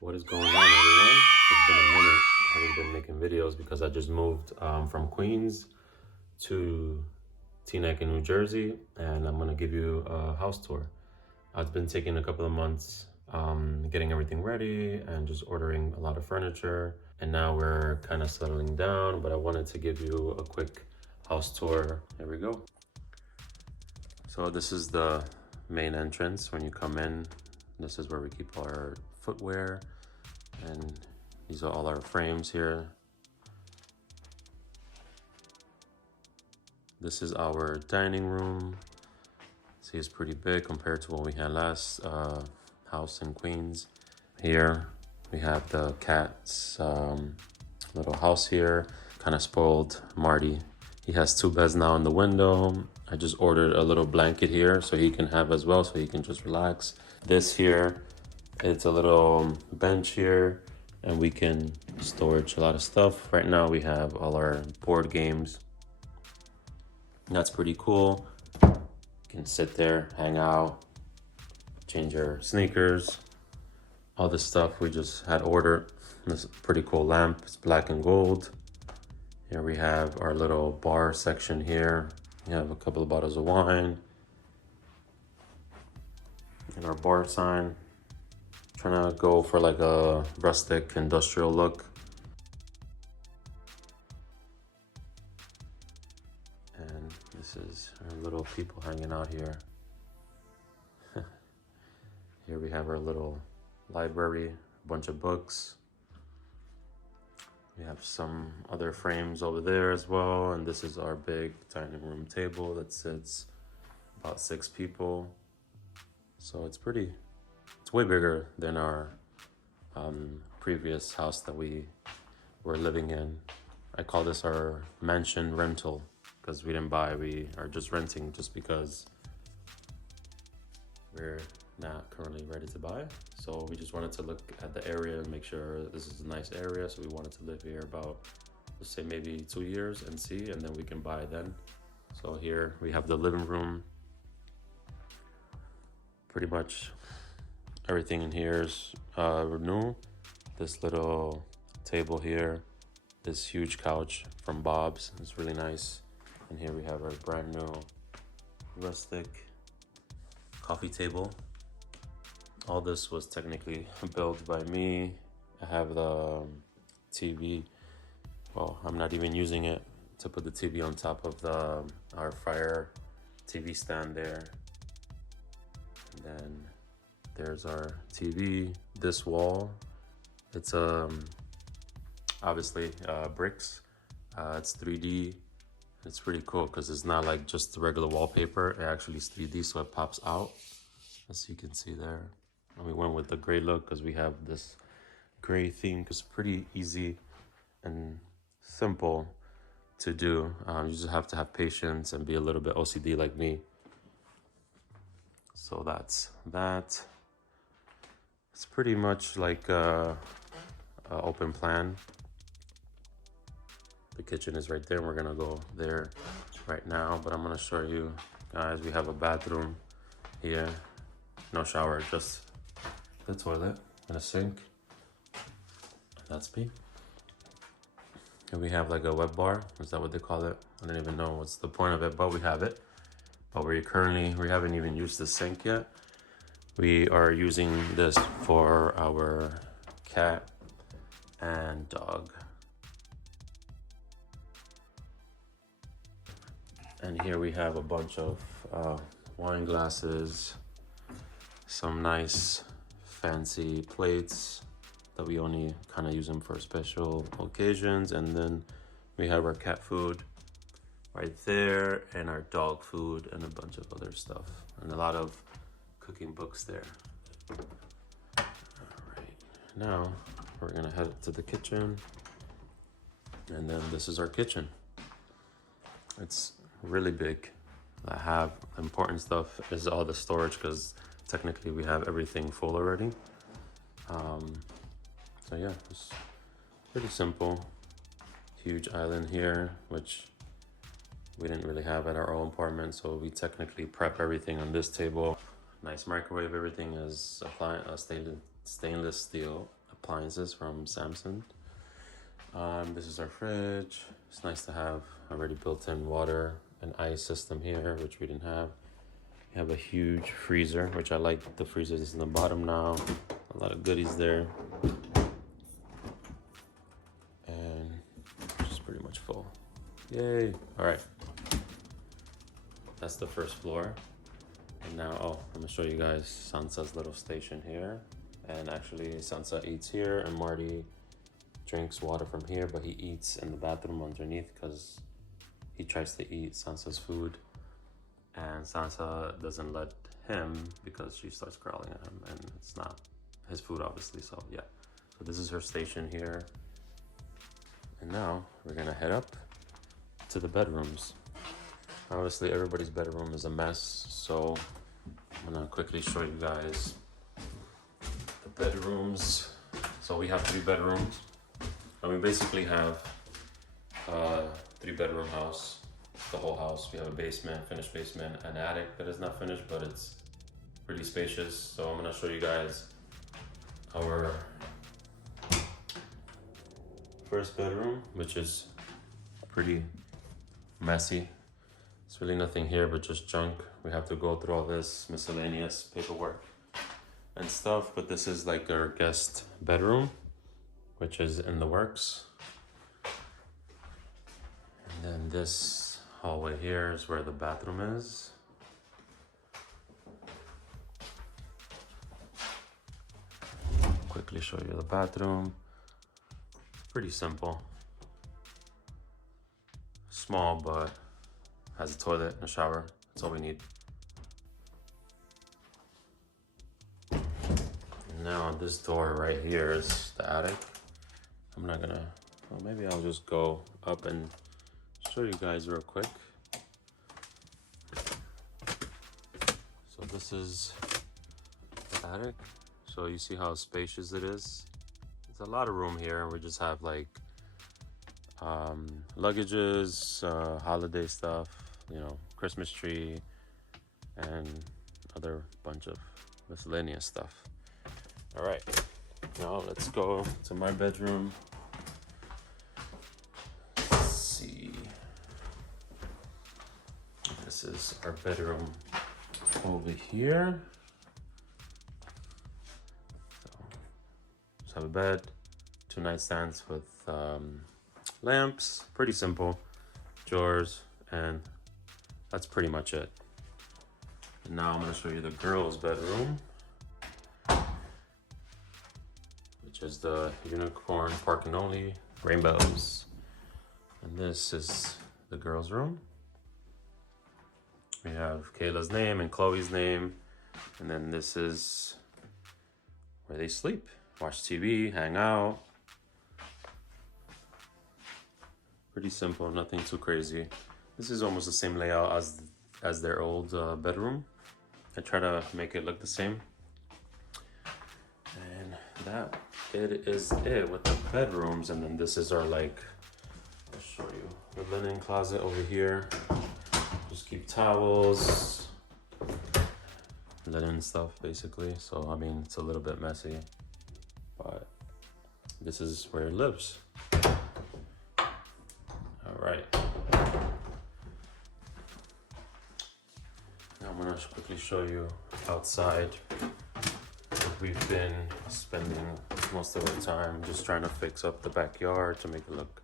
What is going on, everyone? It's been a minute. I haven't been making videos because I just moved from Queens to Teaneck in New Jersey, and I'm gonna give you a house tour. It's been taking a couple of months getting everything ready and just ordering a lot of furniture, and now we're kind of settling down, but I wanted to give you a quick house tour. Here we go. So this is the main entrance. When you come in, this is where we keep our footwear, and these are all our frames here. This is our dining room. See, it's pretty big compared to what we had last house in Queens. Here we have the cat's little house here. Kind of spoiled Marty. He has 2 beds now in the window. I just ordered a little blanket here so he can have as well, so he can just relax. This here, it's a little bench here, and we can storage a lot of stuff. Right now we have all our board games. That's pretty cool. You can sit there, hang out, change your sneakers. All this stuff we just had ordered. This pretty cool lamp. It's black and gold. Here we have our little bar section here. We have a couple of bottles of wine. And our bar sign. Trying to go for like a rustic industrial look. And this is our little people hanging out here. Here we have our little library, a bunch of books. We have some other frames over there as well. And this is our big dining room table that sits about 6 people. So it's way bigger than our previous house that we were living in. I call this our mansion rental because we didn't buy, we are just renting just because we're not currently ready to buy. So we just wanted to look at the area and make sure this is a nice area. So we wanted to live here about, let's say maybe 2 years and see, and then we can buy then. So here we have the living room. Pretty much everything in here is new. This little table here, this huge couch from Bob's, it's really nice. And here we have our brand new rustic coffee table. All this was technically built by me. I have the TV. Well, I'm not even using it to put the TV on top of our fire TV stand there. And then there's our TV. This wall, it's obviously bricks. It's 3D. It's pretty cool because it's not like just the regular wallpaper. It actually is 3D, so it pops out, as you can see there. And we went with the gray look because we have this gray theme. It's pretty easy and simple to do. You just have to have patience and be a little bit OCD like me. So that's that. It's pretty much like a open plan. The kitchen is right there. We're gonna go there right now, but I'm gonna show you guys. We have a bathroom here. No shower, just the toilet and a sink. That's me. And we have like a wet bar. Is that what they call it? I don't even know what's the point of it, but we have it. But we haven't even used the sink yet. We are using this for our cat and dog. And here we have a bunch of wine glasses, some nice fancy plates that we only kind of use them for special occasions. And then we have our cat food right there, and our dog food, and a bunch of other stuff, and a lot of cooking books there. All right, now we're gonna head to the kitchen, and then this is our kitchen. It's really big. I have important stuff is all the storage because technically we have everything full already. So yeah, it's pretty simple. Huge island here, which we didn't really have at our own apartment, so we technically prep everything on this table. Nice microwave. Everything is a stainless steel appliances from Samsung. This is our fridge. It's nice to have already built-in water and ice system here, which we didn't have. We have a huge freezer, which I like. The freezer is in the bottom now. A lot of goodies there. And just pretty much full. Yay. All right. That's the first floor. And now, I'm gonna show you guys Sansa's little station here. And actually Sansa eats here and Marty drinks water from here, but he eats in the bathroom underneath because he tries to eat Sansa's food. And Sansa doesn't let him because she starts growling at him, and it's not his food obviously, so yeah. So this is her station here. And now we're gonna head up to the bedrooms. Obviously everybody's bedroom is a mess, so I'm gonna quickly show you guys the bedrooms. So we have 3 bedrooms, and we basically have a 3-bedroom house. The whole house. We have a basement, finished basement, an attic that is not finished, but it's pretty spacious. So I'm gonna show you guys our first bedroom, which is pretty messy. It's really nothing here but just junk. We have to go through all this miscellaneous paperwork and stuff, but this is like our guest bedroom, which is in the works. And then this hallway here is where the bathroom is. Quickly show you the bathroom. It's pretty simple. Small, but has a toilet and a shower. That's all we need. Now this door right here is the attic. I'm not gonna, well, maybe I'll just go up and show you guys real quick. So this is the attic. So you see how spacious it is. It's a lot of room here, and we just have like luggages, holiday stuff, you know, Christmas tree, and other bunch of miscellaneous stuff. All right, now let's go to my bedroom. This is our bedroom over here. So, just have a bed, 2 nightstands with lamps, pretty simple, drawers, and that's pretty much it. And now I'm gonna show you the girls' bedroom, which is the unicorn parking only, rainbows. And this is the girls' room. We have Kayla's name and Chloe's name. And then this is where they sleep, watch TV, hang out. Pretty simple, nothing too crazy. This is almost the same layout as their old bedroom. I try to make it look the same. And that it is it with the bedrooms. And then this is our, like, I'll show you the linen closet over here. Just keep towels, linen stuff basically. So I mean, it's a little bit messy, but this is where it lives. All right. Now I'm gonna quickly show you outside. We've been spending most of our time just trying to fix up the backyard to make it look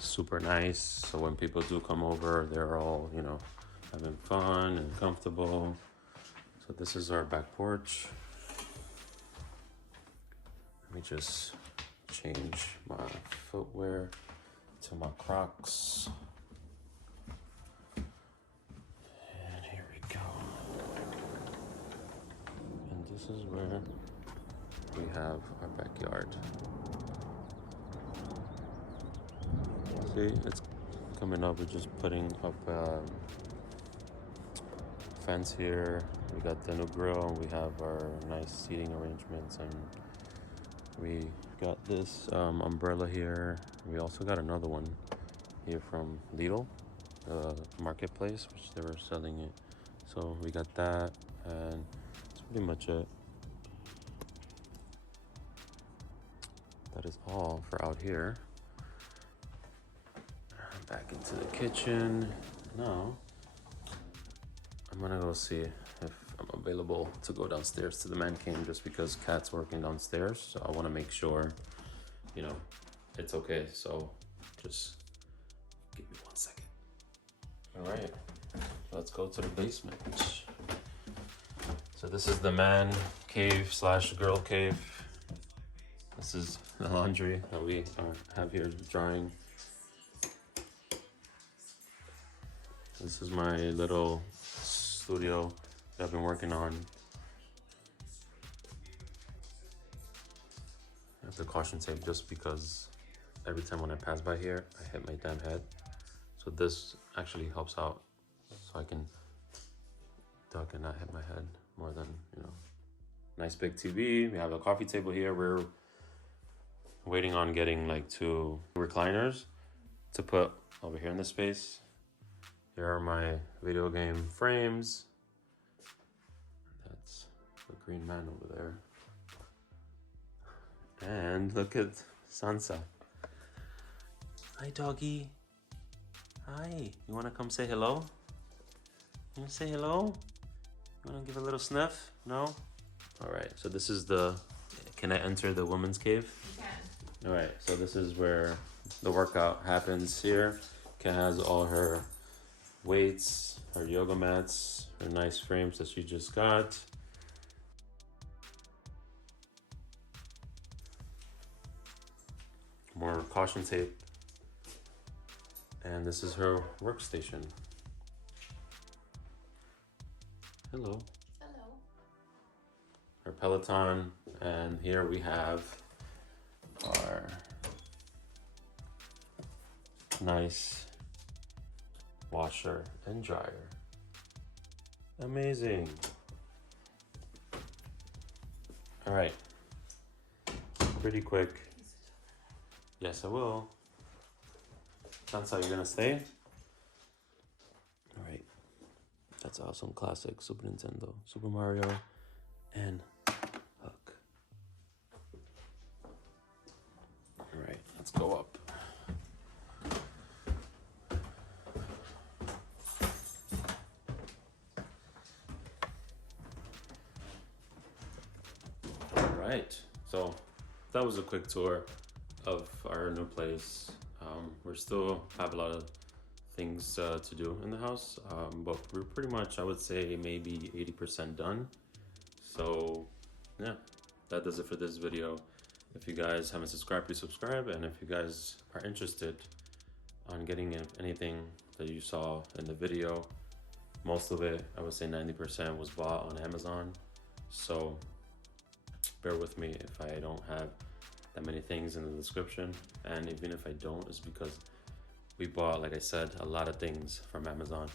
super nice. So when people do come over, they're all, you know, having fun and comfortable. So this is our back porch. Let me just change my footwear to my Crocs. And here we go. And this is where we have our backyard. See, it's coming up. We're just putting up fence here. We got the new grill, and we have our nice seating arrangements, and we got this umbrella here. We also got another one here from Lidl, marketplace, which they were selling it. So we got that, and that's pretty much it. that is all for out here. Back into the kitchen. Now, I'm gonna go see if I'm available to go downstairs to the man cave just because Kat's working downstairs. So I wanna make sure, you know, it's okay. So just give me 1 second. All right, let's go to the basement. So this is the man cave / girl cave. This is the laundry that we have here drying. This is my little studio that I've been working on. I have the caution tape just because every time when I pass by here, I hit my damn head. So this actually helps out so I can duck and not hit my head more than, you know. Nice big TV. We have a coffee table here. We're waiting on getting like 2 recliners to put over here in this space. Here are my video game frames. That's the green man over there. And look at Sansa. Hi, doggy. Hi. You want to come say hello? You want to say hello? You want to give a little sniff? No? All right. So this is the... Can I enter the women's cave? You can. All right. So this is where the workout happens here. Kat has all her weights, her yoga mats, her nice frames that she just got. More caution tape. And this is her workstation. Hello. Hello. Her Peloton. And here we have our nice washer and dryer. Amazing. All right. Pretty quick. Yes, I will. Sansa, you're gonna stay? All right. That's awesome. Classic Super Nintendo, Super Mario, and Hook. All right, let's go up. Right, so that was a quick tour of our new place. We still have a lot of things to do in the house, but we're pretty much, I would say, maybe 80% done. So yeah, that does it for this video. If you guys haven't subscribed, please subscribe. And if you guys are interested on getting anything that you saw in the video, most of it, I would say 90% was bought on Amazon. So bear with me if I don't have that many things in the description. And even if I don't, it's because we bought, like I said, a lot of things from Amazon.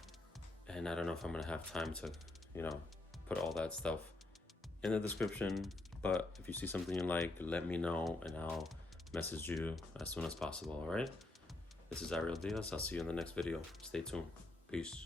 And I don't know if I'm gonna have time to, you know, put all that stuff in the description. But if you see something you like, let me know and I'll message you as soon as possible, all right? This is Ariel Diaz. I'll see you in the next video. Stay tuned. Peace.